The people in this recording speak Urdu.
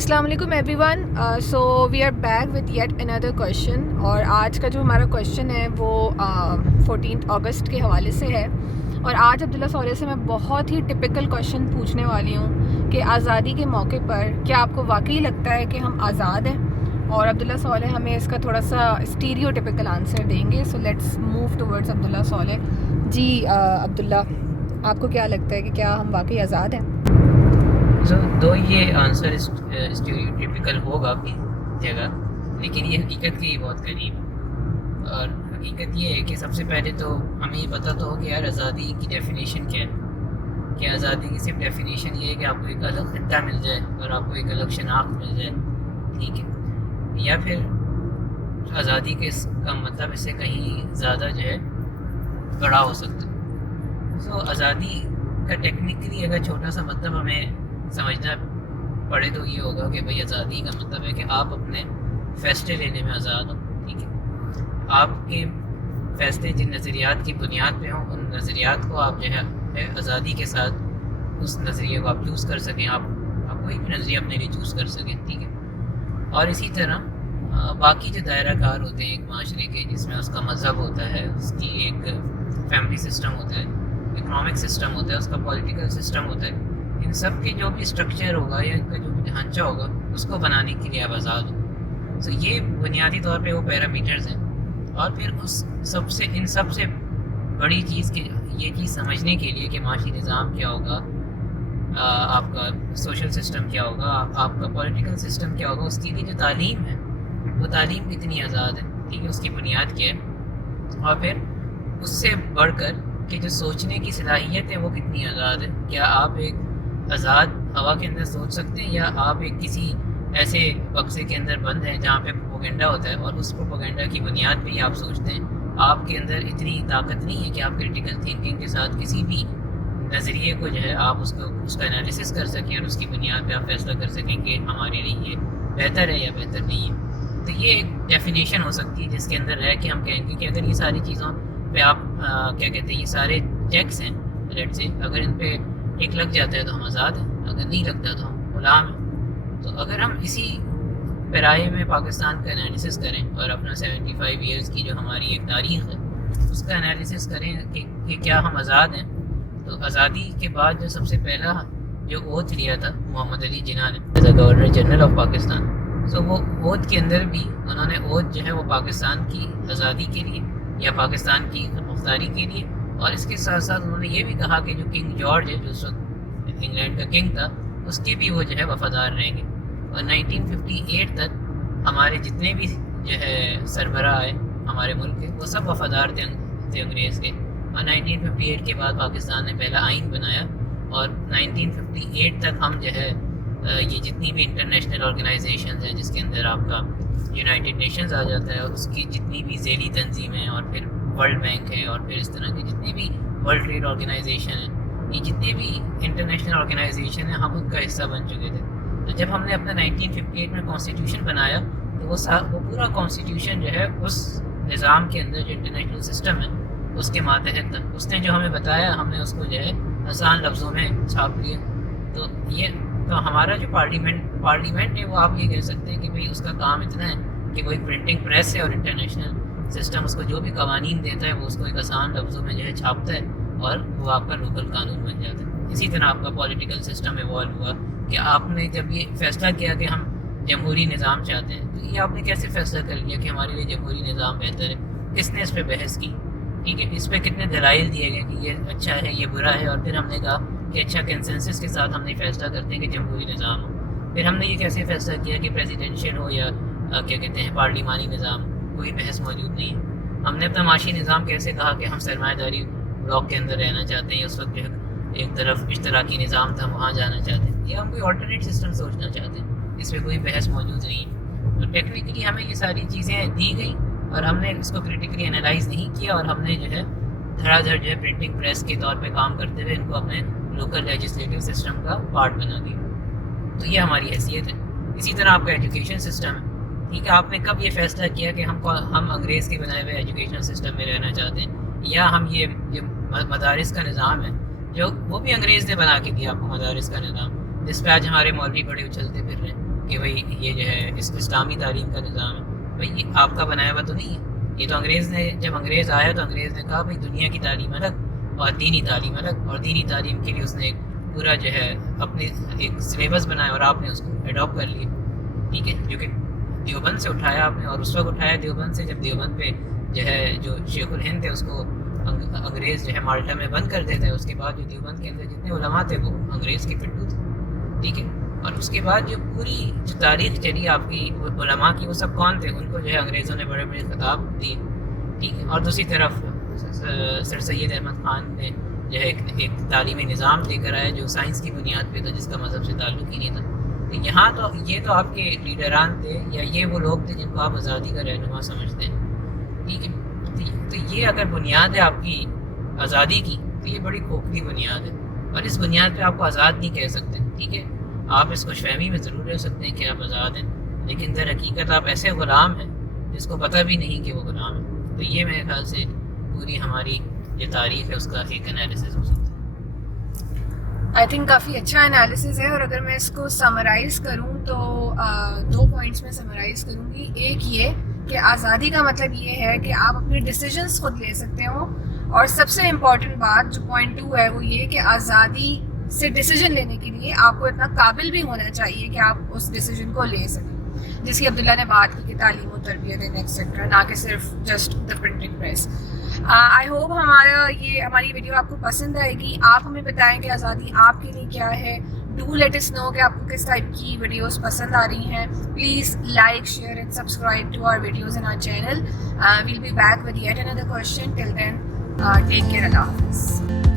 السلام علیکم everyone. So we are back with yet another question. اور آج کا جو ہمارا کویشچن ہے وہ 14 اگست کے حوالے سے ہے. اور آج عبداللہ صالح سے میں بہت ہی ٹپیکل کویشچن پوچھنے والی ہوں کہ آزادی کے موقع پر کیا آپ کو واقعی لگتا ہے کہ ہم آزاد ہیں؟ اور عبداللہ صالح ہمیں اس کا تھوڑا سا اسٹیریو ٹپیکل آنسر دیں گے. سو لیٹس موو ٹورڈز عبداللہ صالح. جی عبداللہ، آپ کو کیا لگتا ہے کہ کیا ہم واقعی آزاد ہیں؟ دو یہ آنسر اسٹیریوٹیپیکل ہوگا اپنی جگہ، لیکن یہ حقیقت کے ہی بہت قریب ہے. اور حقیقت یہ ہے کہ سب سے پہلے تو ہمیں یہ پتہ تو ہو کہ یار آزادی کی ڈیفینیشن کیا ہے. کہ آزادی کی صرف ڈیفینیشن یہ ہے کہ آپ کو ایک الگ خطہ مل جائے اور آپ کو ایک الگ شناخت مل جائے، ٹھیک ہے؟ یا پھر آزادی کے کا مطلب اس سے کہیں زیادہ جو ہے بڑا ہو سکتا ہے. سو آزادی کا ٹیکنیکلی اگر چھوٹا سا مطلب ہمیں سمجھنا پڑے تو یہ ہوگا کہ بھئی آزادی کا مطلب ہے کہ آپ اپنے فیصلے لینے میں آزاد ہوں، ٹھیک ہے؟ آپ کے فیصلے جن نظریات کی بنیاد پہ ہوں ان نظریات کو آپ جو ہے آزادی کے ساتھ اس نظریے کو آپ چوز کر سکیں، آپ کوئی بھی نظریہ اپنے لیے چوز کر سکیں، ٹھیک ہے؟ اور اسی طرح باقی جو دائرہ کار ہوتے ہیں ایک معاشرے کے، جس میں اس کا مذہب ہوتا ہے، اس کی ایک فیملی سسٹم ہوتا ہے، اکنامک سسٹم ہوتا ہے، اس کا پولیٹیکل سسٹم ہوتا ہے، ان سب کے جو بھی اسٹرکچر ہوگا یا ان کا جو بھی ڈھانچہ ہوگا اس کو بنانے کے لیے آپ آزاد ہو. تو یہ بنیادی طور پہ وہ پیرامیٹرز ہیں. اور پھر ان سب سے بڑی چیز کہ یہ چیز سمجھنے کے لیے کہ معاشی نظام کیا ہوگا، آپ کا سوشل سسٹم کیا ہوگا، آپ کا پولیٹیکل سسٹم کیا ہوگا، اس کے لیے جو تعلیم ہے وہ تعلیم کتنی آزاد ہے، ٹھیک ہے؟ اس کی بنیاد کیا ہے. اور پھر اس سے بڑھ کر کہ جو سوچنے کی صلاحیت ہے وہ کتنی آزاد ہے. کیا آپ ایک آزاد ہوا کے اندر سوچ سکتے ہیں، یا آپ ایک کسی ایسے بکسے کے اندر بند ہیں جہاں پہ پروپیگنڈا ہوتا ہے اور اس پروپیگنڈا کی بنیاد پہ ہی آپ سوچتے ہیں؟ آپ کے اندر اتنی طاقت نہیں ہے کہ آپ کریٹیکل تھنکنگ کے ساتھ کسی بھی نظریے کو جو ہے آپ اس کا انالیسس کر سکیں اور اس کی بنیاد پہ آپ فیصلہ کر سکیں کہ ہمارے لیے یہ بہتر ہے یا بہتر نہیں ہے. تو یہ ایک ڈیفینیشن ہو سکتی ہے جس کے اندر رہ کے ہم کہیں گے کہ اگر یہ ساری چیزوں پہ آپ کیا کہتے ہیں، یہ سارے چیکس ہیں، لیٹ سے اگر ان پہ ایک لگ جاتا ہے تو ہم آزاد ہیں، اگر نہیں لگتا تو ہم غلام ہیں. تو اگر ہم اسی پیرائے میں پاکستان کا انالیسس کریں اور اپنا 75 ایئرس کی جو ہماری ایک تاریخ ہے اس کا انالیسس کریں کہ کیا ہم آزاد ہیں، تو آزادی کے بعد جو سب سے پہلا جو اوتھ لیا تھا محمد علی جناح نے as a governor general of Pakistan, so وہ اوتھ کے اندر بھی انہوں نے اوتھ جو ہے وہ پاکستان کی آزادی کے لیے یا پاکستان کی خود مختاری کے لیے، اور اس کے ساتھ ساتھ انہوں نے یہ بھی کہا کہ جو کنگ جارج ہے جو اس وقت انگلینڈ کا کنگ تھا اس کے بھی وہ جو ہے وفادار رہیں گے. اور 1958 تک ہمارے جتنے بھی جو ہے سربراہ آئے ہمارے ملک کے وہ سب وفادار تھے انگریز کے. اور 1958 کے بعد پاکستان نے پہلا آئین بنایا، اور 1958 تک ہم جو ہے یہ جتنی بھی انٹرنیشنل آرگنائزیشنز ہیں جس کے اندر آپ کا یونائٹڈ نیشنز آ جاتا ہے اور اس کی جتنی بھی ذیلی تنظیمیں، اور پھر ورلڈ بینک ہے، اور پھر اس طرح کی جتنی بھی ورلڈ ٹریڈ آرگنائزیشن ہیں، یہ جتنے بھی انٹرنیشنل آرگنائزیشن ہیں ہم ان کا حصہ بن چکے تھے. تو جب ہم نے اپنا 1958 میں کانسٹیٹیوشن بنایا تو وہ پورا کانسٹیٹیوشن جو ہے اس نظام کے اندر جو انٹرنیشنل سسٹم ہے اس کے ماتحت تھا. اس نے جو ہمیں بتایا ہم نے اس کو جو ہے آسان لفظوں میں چھاپ لیا. تو ہمارا جو پارلیمنٹ ہے وہ آپ یہ کہہ سکتے ہیں کہ بھئی اس کا کام اتنا ہے کہ وہ ایک پرنٹنگ پریس ہے، اور انٹرنیشنل سسٹم اس کو جو بھی قوانین دیتا ہے وہ اس کو ایک آسان لفظوں میں جو ہے چھاپتا ہے اور وہ آپ کا لوکل قانون بن جاتا ہے. اسی طرح آپ کا پولیٹیکل سسٹم ایوالو ہوا کہ آپ نے جب یہ فیصلہ کیا کہ ہم جمہوری نظام چاہتے ہیں، تو یہ آپ نے کیسے فیصلہ کر لیا کہ ہمارے لیے جمہوری نظام بہتر ہے؟ کس نے اس پہ بحث کی، ٹھیک ہے؟ اس پہ کتنے دلائل دیے گئے کہ یہ اچھا ہے یہ برا ہے، اور پھر ہم نے کہا کہ اچھا کنسنسس کے ساتھ ہم نے فیصلہ کرتے ہیں کہ جمہوری نظام ہو. پھر ہم نے یہ کیسے فیصلہ کیا کہ پریزیڈینشیل ہو یا کیا کہتے ہیں پارلیمانی نظام، کوئی بحث موجود نہیں ہے. ہم نے اپنا معاشی نظام کیسے کہا کہ ہم سرمایہ داری بلاک کے اندر رہنا چاہتے ہیں، اس وقت جو ایک طرف اشتراکی نظام تھا وہاں جانا چاہتے ہیں، یا ہم کوئی آلٹرنیٹ سسٹم سوچنا چاہتے ہیں، اس پہ کوئی بحث موجود نہیں ہے. تو ٹیکنیکلی ہمیں یہ ساری چیزیں دی گئیں اور ہم نے اس کو کریٹیکلی انالائز نہیں کیا، اور ہم نے جو ہے دھڑا دھڑ جو ہے پرنٹنگ پریس کے طور پہ کام کرتے ہوئے ان کو اپنے لوکل لیجسلیٹو سسٹم کا پارٹ بنا دیا. تو یہ ہماری حیثیت ہے. اسی طرح آپ کا ایجوکیشن سسٹم ہے، ٹھیک ہے؟ آپ نے کب یہ فیصلہ کیا کہ ہم انگریز کے بنائے ہوئے ایجوکیشن سسٹم میں رہنا چاہتے ہیں، یا ہم یہ جو مدارس کا نظام ہے جو وہ بھی انگریز نے بنا کے دیا آپ کو، مدارس کا نظام جس پہ آج ہمارے مولوی بڑے اچھلتے پھر رہے ہیں کہ بھائی یہ جو ہے اسلامی تعلیم کا نظام ہے. بھائی یہ آپ کا بنایا ہوا تو نہیں ہے. یہ تو انگریز نے, جب انگریز آیا تو انگریز نے کہا بھائی دنیا کی تعلیم الگ اور دینی تعلیم الگ, اور دینی تعلیم کے لیے اس نے ایک پورا جو ہے اپنے ایک سلیبس بنایا اور آپ نے اس کو اڈاپٹ کر لیا. ٹھیک ہے, جو کہ دیوبند سے اٹھایا آپ نے, اور اس وقت اٹھایا دیوبند سے جب دیوبند پہ جو ہے جو شیخ الہند تھے اس کو انگریز جو ہے مالٹا میں بند کر دیتے ہیں. اس کے بعد جو دیوبند کے اندر جتنے علماء تھے وہ انگریز کے پٹھو تھے. ٹھیک ہے, اور اس کے بعد جو پوری جو تاریخ چلی آپ کی علماء کی, وہ سب کون تھے؟ ان کو جو ہے انگریزوں نے بڑے بڑے خطاب دیے. ٹھیک ہے, اور دوسری طرف سر سید احمد خان نے جو ہے ایک تعلیمی نظام لے کر آیا جو سائنس کی بنیاد پہ تھا, جس کا مذہب سے تعلق ہی نہیں تھا. تو یہاں تو یہ تو آپ کے لیڈران تھے, یا یہ وہ لوگ تھے جن کو آپ آزادی کا رہنما سمجھتے ہیں. ٹھیک ہے, تو یہ اگر بنیاد ہے آپ کی آزادی کی, تو یہ بڑی کھوکھلی بنیاد ہے, اور اس بنیاد پہ آپ کو آزاد نہیں کہہ سکتے. ٹھیک ہے, آپ اس خوش فہمی میں ضرور رہ سکتے ہیں کہ آپ آزاد ہیں, لیکن در حقیقت آپ ایسے غلام ہیں جس کو پتہ بھی نہیں کہ وہ غلام ہیں. تو یہ میرے خیال سے پوری ہماری جو تاریخ ہے اس کا ایک انالیسس ہو سکتا ہے. آئی تھنک کافی اچھا انالیسز ہے, اور اگر میں اس کو سمرائز کروں تو 2 پوائنٹس میں سمرائز کروں گی. ایک یہ کہ آزادی کا مطلب یہ ہے کہ آپ اپنے ڈیسیجنس خود لے سکتے ہو, اور سب سے امپورٹنٹ بات جو پوائنٹ 2 ہے وہ یہ کہ آزادی سے ڈیسیجن لینے کے لیے آپ کو اتنا قابل بھی ہونا چاہیے کہ آپ اس ڈیسیجن کو لے سکیں, جس کی عبداللہ نے بات کی کہ تعلیم و تربیت ان ایکسیٹرا, نہ کہ صرف just the printing press. I hope ہماری ویڈیو آپ کو پسند آئے گی. آپ ہمیں بتائیں کہ آزادی آپ کے لیے کیا ہے. ڈو لیٹ اس نو کہ آپ کو کس ٹائپ کی ویڈیوز پسند آ رہی ہیں. Please like, share and subscribe to our videos in our channel. We'll be back with yet another question. Till then take care. اللہ حافظ.